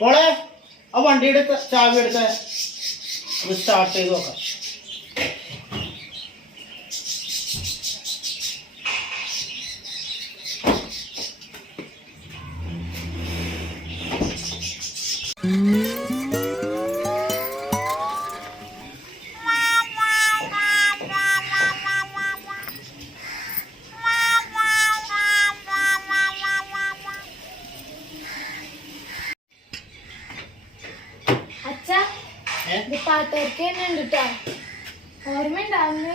മോളെ ആ വണ്ടിയുടെ ചാവി എടുത്ത് സ്റ്റാർട്ട് ചെയ്ത് നോക്കാം. പാട്ടുകാർക്ക് തന്നെ ഉണ്ട് കേട്ടോ ഓർമ്മയുണ്ട് അന്ന്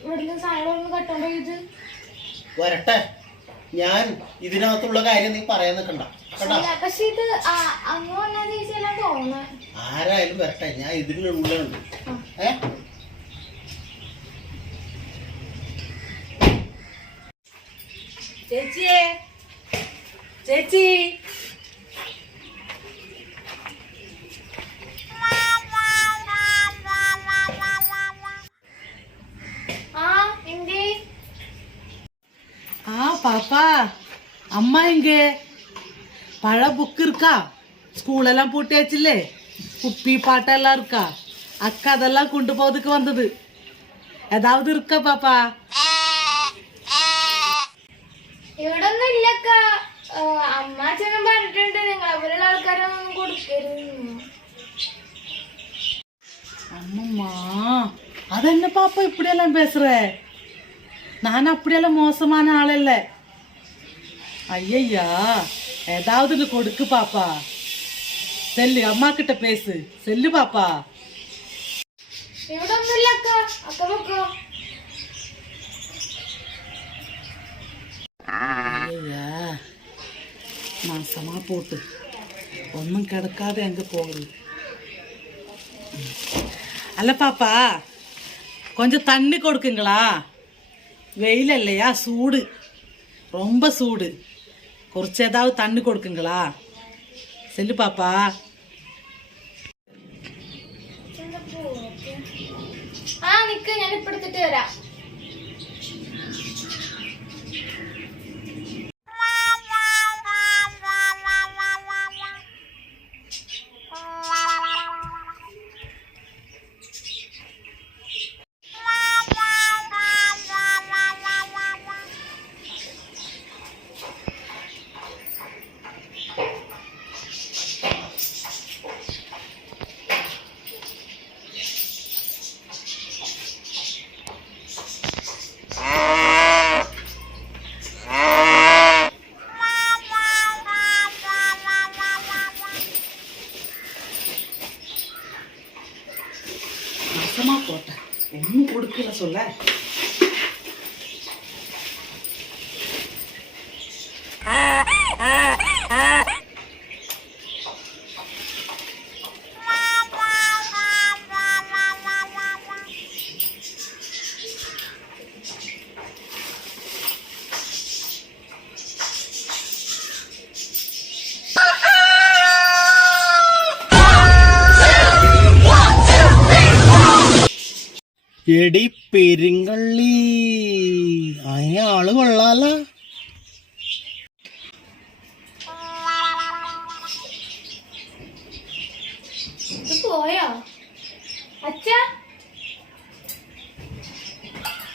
ഇവിടുന്ന് സാധനം ഒന്ന് കട്ടോണ്ട് ഇത്? വരട്ടെ. ഞാൻ ഇതിനകത്തുള്ള കാര്യം നീ പറയാൻ നിൽക്കണ്ട കേട്ടാ പക്ഷെ ഇത് അങ്ങ് വന്നാ ചേച്ചിയെല്ലാം തോന്നുന്നു ആരായാലും വരട്ടെ. ഞാൻ ഇതിനുള്ളുണ്ട് ഏ? ചേച്ചിയേ. ചേച്ചി. பாப்பா அம்மா எங்க பழ புக் இருக்கா ஸ்கூல் எல்லாம் பூட்டியாச்சுல்லே குப்பி பாட்டெல்லாம் இருக்கா அக்கா அதெல்லாம் கொண்டு போறதுக்கு வந்தது ஏதாவது இருக்கா பாப்பா ഇവിടെ ഒന്നും ഇല്ലക്ക അമ്മ അച്ഛനും പറഞ്ഞിട്ടുണ്ട് നിങ്ങൾ അവരുടെ ആൾക്കാരൊന്നും കൊടുക്കരുത് அம்மம்மா அது என்ன பாப்பா இப்படியெல்லாம் பேசுற நான் அப்படியெல்லாம் மோசமான ஆள் இல்ல ஐயையா ஏதாவதுன்னு கொடுக்கு பாப்பா. செல்லு அம்மா கிட்ட பேசு. செல்லு பாப்பா. ஐயா மாசமா போட்டு. ஒன்றும் கிடக்காது எங்க போகுது. அல்ல பாப்பா கொஞ்சம் தண்ணி கொடுக்குங்களா? வெயில் இல்லையா? சூடு. ரொம்ப சூடு. பொறிச்சு ஏதாவது தண்ணி கொடுக்குங்களா? செல்லு பாப்பா. ஆ நிக்க. ஞானப்படுத்திட்டு வரேன். போட்டேன். ஒன்றும் கொடுக்கல சொல்ல? എടി പെരിങ്കള്ളി. അയാൾ കൊള്ളാല. പോയോ? അച്ഛ.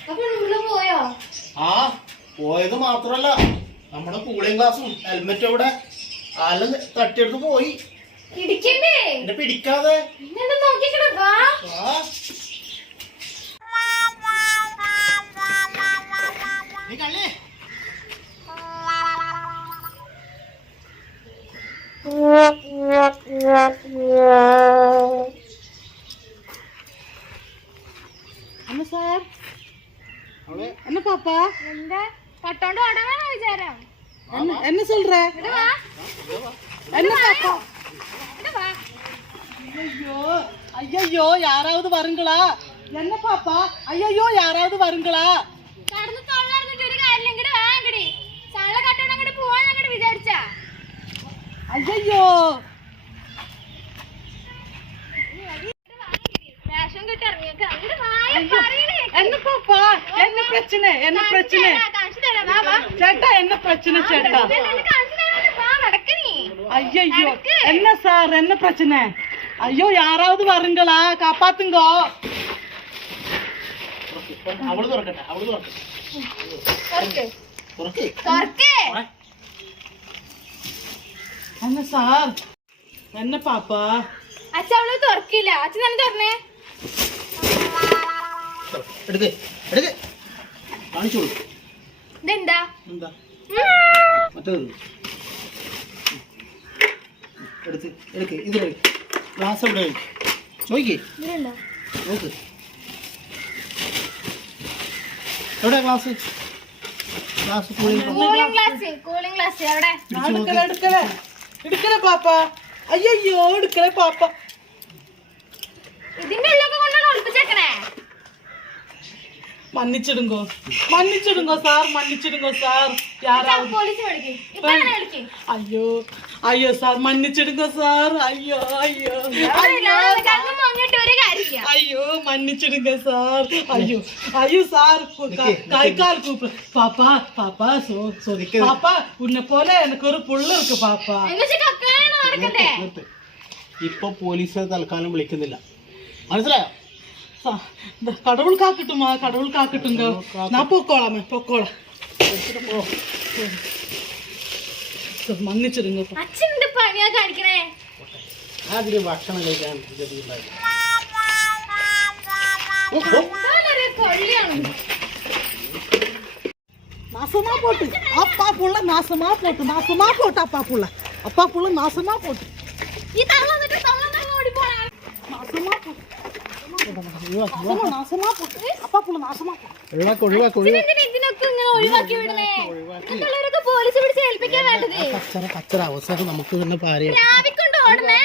അപ്പൊ നിങ്ങൾ പോയോ? ആ പോയത് മാത്രല്ല. നമ്മുടെ കൂളിംഗ് ഗ്ലാസും ഹെൽമെറ്റും ഇവിടെ ആൾ തട്ടിയെടുത്ത് പോയി. പിടിക്കണ്ടേ പിടിക്കാതെ. നോക്കിക്കണ? വാ கள்ளி என்ன சார்? என்ன பாப்பா? பட்டோண்டு உடனே விசாரம் என்ன சொல்ற? என்ன பாப்பா? ஐயோ ஐயோ யாராவது வருங்களா? என்ன பாப்பா? ஐயோ யாராவது வருங்களா? അയ്യോ. എന്നെ പ്രശ്ന എന്നെ പ്രശ്ന. ചേട്ടാ എന്നെ പ്രശ്ന ചേട്ടാ. അയ്യോ എന്ന സാർ എന്നെ പ്രശ്ന. അയ്യോ യാറാവത് വരുങ്കളാ കാപ്പാത്തുങ്കോ. അവൾ തുറക്കട്ടെ അവൾ തുറക്കട്ടെ തുറക്കേ. തുറക്കേ. അന്ന സാർ എന്നെ പാപ്പ. അച്ഛ അവൾ തുറക്കില്ല. അച്ഛൻ തന്നെ തുറന്നേ. എടുക്ക് എടുക്ക്. കാണിച്ചോളൂ. ഇതെന്താ? എന്താ മറ്റേ എടുത്ത് എടുക്ക്. ഇത് ഗ്ലാസ് എവിടെ ചോദിക്കേ നോക്ക്. എവിടെ glass? Glass cooling glass cooling glass എവിടെ എടുക്കലേ എടുക്കണ പാപ്പ അയ്യോ എടുക്കണ പാപ്പ ഇതിന്റെ മന്നിച്ചിടുങ്കോ? മന്നിച്ചിടുങ്കോ സാർ മന്നിച്ചിടുങ്കോ സാർ? അയ്യോ അയ്യോ സാർ മന്നിച്ചിടുങ്കോ സാർ? അയ്യോ അയ്യോ. അയ്യോ മന്നിച്ചിടുങ്കോ സാർ? അയ്യോ അയ്യോ സാർ കൈക്കാർ കൂപ്പ്. പാപ്പാ പാപ്പാ സോ സോറി പാപ്പാ ഉന്നെ പോലെ എനക്ക് ഒരു പുള്ളിർക്ക് പാപ്പാ ഇപ്പൊ പോലീസിനെ തൽക്കാലം വിളിക്കുന്നില്ല. മനസ്സിലായോ? കടവുൾക്കാക്കിട്ടും ആ കടവുൾക്കാക്കിട്ടുണ്ടോ ഞാൻ പൊക്കോളാം പൊക്കോളാം. മങ്ങിച്ചിരുന്നു അച്ഛന്റെ പണിയാ പോട്ട് അപ്പാ പുള്ള നാസമാ പോട്ട് നാസമാ പോട്ട് അപ്പാ പുള്ള അപ്പാ പുള്ള നാസമാ പോട്ട് ഇതാ ഒഴിവാക്ക് ഒഴിവാക്ക്. ഒഴിവാക്ക് കച്ചറ കച്ചറ അവസരം നമുക്ക് തന്നെ പാരയാ. ഓടണേ